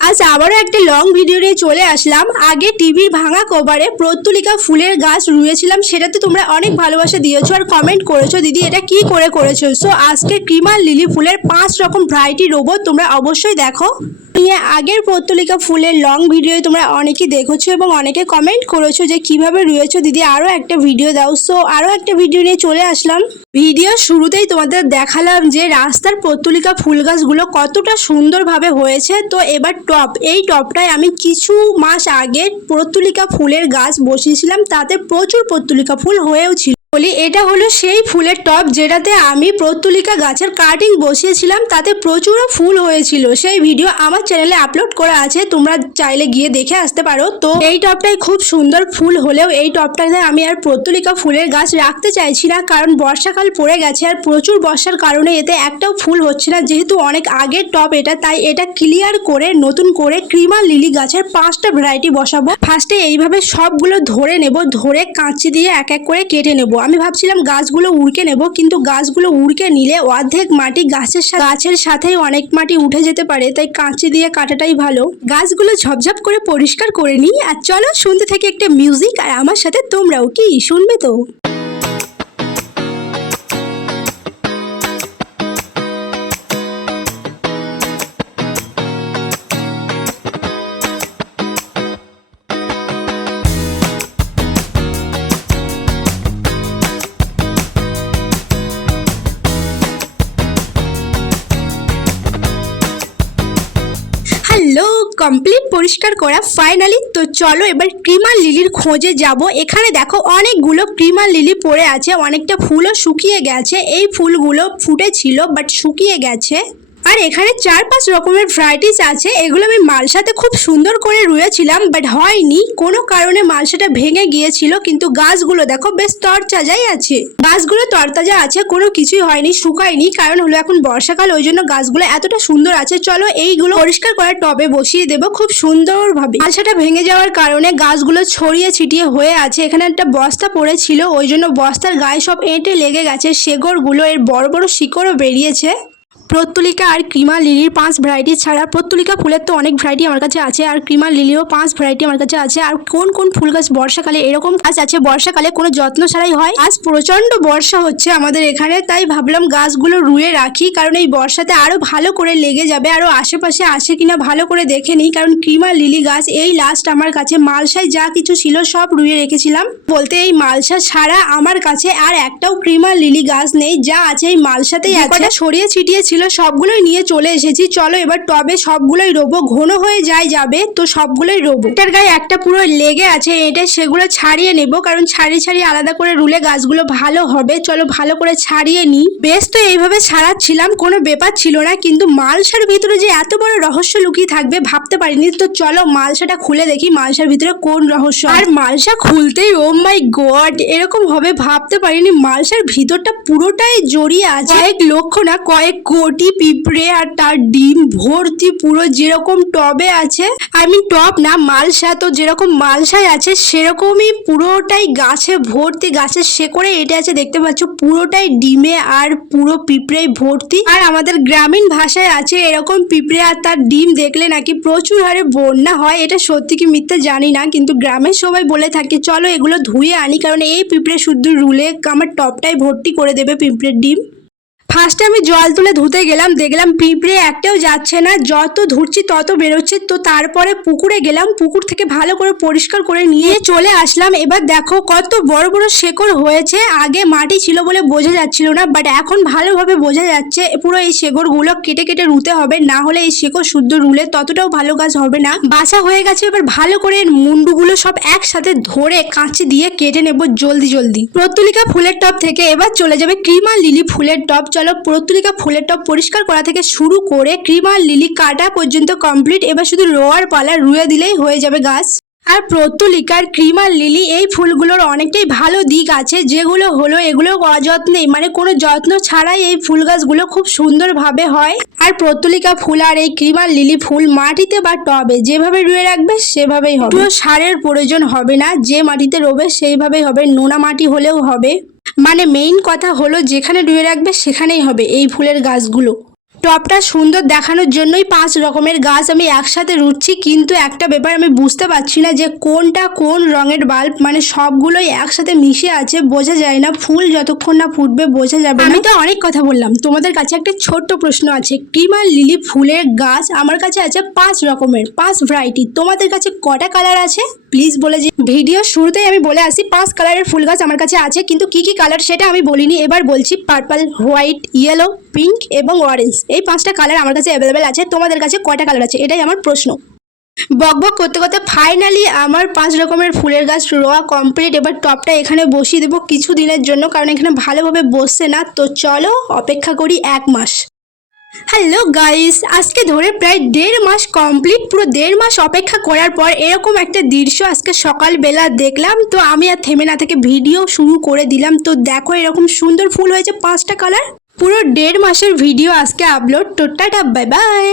আজ আবারও একটা লং ভিডিও নিয়ে চলে আসলাম। আগে টিভির ভাঙা কভারে প্রত্যুলিকা ফুলের গাছ রুয়েছিলাম, সেটাতে তোমরা অনেক ভালোবাসা দিয়েছো আর কমেন্ট করেছো দিদি এটা কি করে করেছো। সো আজকে ক্রিমার লিলি ফুলের 5 রকম ভ্যারাইটি রোবো, তোমরা অবশ্যই দেখো। আগের প্রত্যুলিকা ফুলের লং ভিডিও তোমরা অনেকেই দেখেছো এবং অনেকে কমেন্ট করেছো যে কিভাবে রুয়েছো দিদি, আরও একটা ভিডিও দাও। সো আরও একটা ভিডিও নিয়ে চলে আসলাম। ভিডিও শুরুতেই তোমাদের দেখালাম যে রাস্তার প্রত্যুলিকা ফুল গাছগুলো কতটা সুন্দরভাবে হয়েছে। তো এবার এই টবটায় আমি কিছু মাস আগে প্রত্যুলিকা ফুলের গাছ বসিয়েছিলাম, তাতে প্রচুর প্রত্যুলিকা ফুল হয়েও ছিল। বলি এটা হলো সেই ফুলের টব যেটাতে আমি প্রত্যুলিকা গাছের কাটিং বসিয়েছিলাম, তাতে প্রচুর ফুল হয়েছিল। সেই ভিডিও আমার চ্যানেলে আপলোড করা আছে, তোমরা চাইলে গিয়ে দেখে আসতে পারো। তো এই টবটাই খুব সুন্দর ফুল হলেও এই টবটাতে আমি আর প্রত্যুলিকা ফুলের গাছ রাখতে চাইছি না, কারণ বর্ষাকাল পড়ে গেছে আর প্রচুর বর্ষার কারণে এতে একটাও ফুল হচ্ছে না। যেহেতু অনেক আগের টব এটা, তাই এটা ক্লিয়ার করে নতুন করে ক্রিমার লিলি গাছের 5টা ভ্যারাইটি বসাবো। ফার্স্টে এইভাবে সবগুলো ধরে নেব, ধরে কাঁচি দিয়ে এক এক করে কেটে নেব। আমি ভাবছিলাম গাছগুলো উড়কে নেব, কিন্তু গাছগুলো উড়কে নিলে অর্ধেক মাটি গাছের সাথেই অনেক মাটি উঠে যেতে পারে, তাই কাঁচি দিয়ে কাটাটাই ভালো। গাছগুলো ঝপঝপ করে পরিষ্কার করে নিই। আর চলো শুনতে থাকি একটা মিউজিক, আর আমার সাথে তোমরাও কি শুনবে তো। হ্যালো, কমপ্লিট পরিষ্কার করা ফাইনালি। তো চলো এবার ক্রিমার লিলির খোঁজে যাব। এখানে দেখো অনেকগুলো ক্রিমার লিলি পড়ে আছে, অনেকটা ফুলও শুকিয়ে গেছে। এই ফুলগুলো ফুটেছিল বাট শুকিয়ে গেছে। আর এখানে 4-5 রকমের ভ্যারাইটিস আছে। এগুলো আমি মালসাতে খুব সুন্দর করে রুয়েছিলাম, বাট হয়নি, কোনো কারণে মালসাটা ভেঙে গিয়েছিল। কিন্তু গাছগুলো দেখো বেশ তরতাজাই আছে, গাছগুলো তরতাজা আছে, কোনো কিছুই হয়নি, শুকায়নি। কারণ হলো এখন বর্ষাকাল, ওই জন্য গাছগুলো এতটা সুন্দর আছে। চলো এইগুলো পরিষ্কার করে টবে বসিয়ে দেবো খুব সুন্দরভাবে। মালসাটা ভেঙে যাওয়ার কারণে গাছগুলো ছড়িয়ে ছিটিয়ে হয়ে আছে। এখানে একটা বস্তা পড়েছিল, ওই জন্য বস্তার গায়ে সব এঁটে লেগে গেছে, শেকড়গুলো এর বড় বড় শিকড়ও বেরিয়েছে। প্রত্যুলিকা আর ক্রিমার লিলির 5 ভ্যারাইটি ছাড়া প্রত্যুলিকা ফুলের তো অনেক ভ্যারাইটি আমার কাছে আছে, আর ক্রিমার লিলিও 5 ভ্যারাইটি আমার কাছে আছে। আর কোন কোন ফুল গাছ বর্ষাকালে এরকম গাছ আছে বর্ষাকালে কোনো যত্ন ছাড়াই হয়। আজ প্রচন্ড বর্ষা হচ্ছে আমাদের এখানে, তাই ভাবলাম গাছগুলো রুয়ে রাখি, কারণ এই বর্ষাতে আরো ভালো করে লেগে যাবে। আরো আশেপাশে আসে কিনা ভালো করে দেখে নিই, কারণ ক্রিমার লিলি গাছ এই লাস্ট আমার কাছে মালসায় যা কিছু ছিল সব রুয়ে রেখেছিলাম। বলতে এই মালসা ছাড়া আমার কাছে আর একটাও ক্রিমার লিলি গাছ নেই, যা আছে এই মালসাতেই আছে। ছড়িয়ে ছিটিয়ে ছিল সবগুলোই নিয়ে চলে এসেছি। চলো এবার টবে সবগুলোই রোবো, ঘন হয়ে যাবে তো সবগুলোই রোবো। এটার গায়ে একটা পুরো লেগে আছে, এটা সেগুলো ছাড়িয়ে নেব, কারণ ছাড়িয়ে আলাদা করে রুলে গাছগুলো ভালো হবে। চলো ভালো করে ছাড়িয়ে নিই। বেশ, তো এইভাবে ছাড়াচ্ছিলাম, কোনো ব্যাপার ছিল না, কিন্তু মালসার ভিতরে যে এত বড় রহস্য লুকিয়ে থাকবে ভাবতে পারিনি। তো চলো মালসাটা খুলে দেখি মালসার ভিতরে কোন রহস্য। আর মালসা খুলতেই ও মাই গড, এরকম হবে ভাবতে পারিনি। মালসার ভিতরটা পুরোটাই জড়িয়ে আছে কয়েক লক্ষ না কয়েক কোটি পিঁপড়ে আর তার ডিম ভর্তি, পুরো যেরকম টবে আছে, টব না মালসা, তো যেরকম মালসায় আছে সেরকমই পুরোটাই গাছে ভর্তি, গাছের শেকড়ে এটা আছে দেখতে পাচ্ছ, পুরোটাই ডিমে আর পুরো পিঁপড়ে ভর্তি। আর আমাদের গ্রামীণ ভাষায় আছে এরকম পিঁপড়ে আর তার ডিম দেখলে নাকি প্রচুর হারে বন্যা হয়। এটা সত্যি কি মিথ্যে জানি না, কিন্তু গ্রামের সবাই বলে থাকে। চলো এগুলো ধুয়ে আনি, কারণ এই পিঁপড়ে শুদ্ধ রুলে আমার টবটাই ভর্তি করে দেবে পিঁপড়ের ডিম। ফার্স্টে আমি জল তুলে ধুতে গেলাম, দেখলাম পিঁপড়ে একটাও যাচ্ছে না, যত ধুচ্ছি তত বেরোচ্ছে। তো তারপরে পুকুরে গেলাম, পুকুর থেকে ভালো করে পরিষ্কার করে নিয়ে চলে আসলাম। এবার দেখো কত বড় বড় শেকড় হয়েছে। আগে মাটি ছিল বলে বোঝা যাচ্ছিল না, বাট এখন ভালোভাবে বোঝা যাচ্ছে। পুরো এই শেকড়গুলো কেটে কেটে রুতে হবে, না হলে এই শেকড় শুদ্ধ রুলে ততটাও ভালো গাছ হবে না। বাছা হয়ে গেছে, এবার ভালো করে মুন্ডুগুলো সব একসাথে ধরে কাঁচি দিয়ে কেটে নেব জলদি। প্রত্যুলিকা ফুলের টব থেকে এবার চলে যাবে ক্রিমার লিলি ফুলের টব। চলো প্রত্যুলিকা ফুলের টব পরিষ্কার করা থেকে শুরু করে ক্রিমার লিলি কাটা পর্যন্ত কমপ্লিট। এবার শুধু রোয়ার পালা, রুয়ে দিলেই হয়ে যাবে গাছ। আর প্রত্যুলিকার ক্রিমার লিলি এই ফুলগুলোর অনেকটাই ভালো দিক আছে, যেগুলো হলো এগুলো অযত্নে, মানে কোনো যত্ন ছাড়াই এই ফুল গাছগুলো খুব সুন্দরভাবে হয়। আর প্রত্যুলিকা ফুল আর এই ক্রিমার লিলি ফুল মাটিতে বা টবে যেভাবে রুয়ে রাখবে সেভাবেই হবে, কোনো সারের প্রয়োজন হবে না। যে মাটিতে রোবে সেইভাবেই হবে, নোনা মাটি হলেও হবে। মানে মেইন কথা হলো যেখানে রুয়ে রাখবে সেখানেই হবে এই ফুলের গাছগুলো। টপটা সুন্দর দেখানোর জন্যই 5 রকমের গাছ আমি একসাথে রুটছি, কিন্তু একটা ব্যাপার আমি বুঝতে পারছি না যে কোনটা কোন রঙের বাল্ব, মানে সবগুলোই একসাথে মিশে আছে, বোঝা যায় না। ফুল যতক্ষণ না ফুটবে বোঝা যাবে না। আমি তো অনেক কথা বললাম, তোমাদের কাছে একটা ছোট্ট প্রশ্ন আছে। ক্রিমার লিলি ফুলের গাছ আমার কাছে আছে 5 রকমের, 5 ভ্যারাইটি। তোমাদের কাছে কটা কালার আছে প্লিজ বলে যে। ভিডিও শুরুতেই আমি বলে আসি 5 কালারের ফুল গাছ আমার কাছে আছে, কিন্তু কি কি কালার সেটা আমি বলিনি। এবার বলছি, পার্পল, হোয়াইট, ইয়েলো, পিঙ্ক এবং অরেঞ্জ, এই 5টা কালার আমার কাছে অ্যাভেলেবেল আছে। তোমাদের কাছে কয়টা কালার আছে এটাই আমার প্রশ্ন। বকবক করতে করতে ফাইনালি আমার 5 রকমের ফুলের গাছ রোয়া কমপ্লিট। এবার টপটা এখানে বসিয়ে দেবো কিছু দিনের জন্য, কারণ এখানে ভালোভাবে বসছে না। তো চলো অপেক্ষা করি 1 মাস। হ্যালো গাইস, আজকে ধরে প্রায় 1.5 মাস কমপ্লিট। পুরো 1.5 মাস অপেক্ষা করার পর এরকম একটা দৃশ্য আজকে সকালবেলা দেখলাম। তো আমি আর থেমে না থেকে ভিডিও শুরু করে দিলাম। তো দেখো এরকম সুন্দর ফুল হয়েছে 5টা কালার। পুরো 1.5 মাসের ভিডিও আজকে আপলোড। তো টাটা, বাই বাই।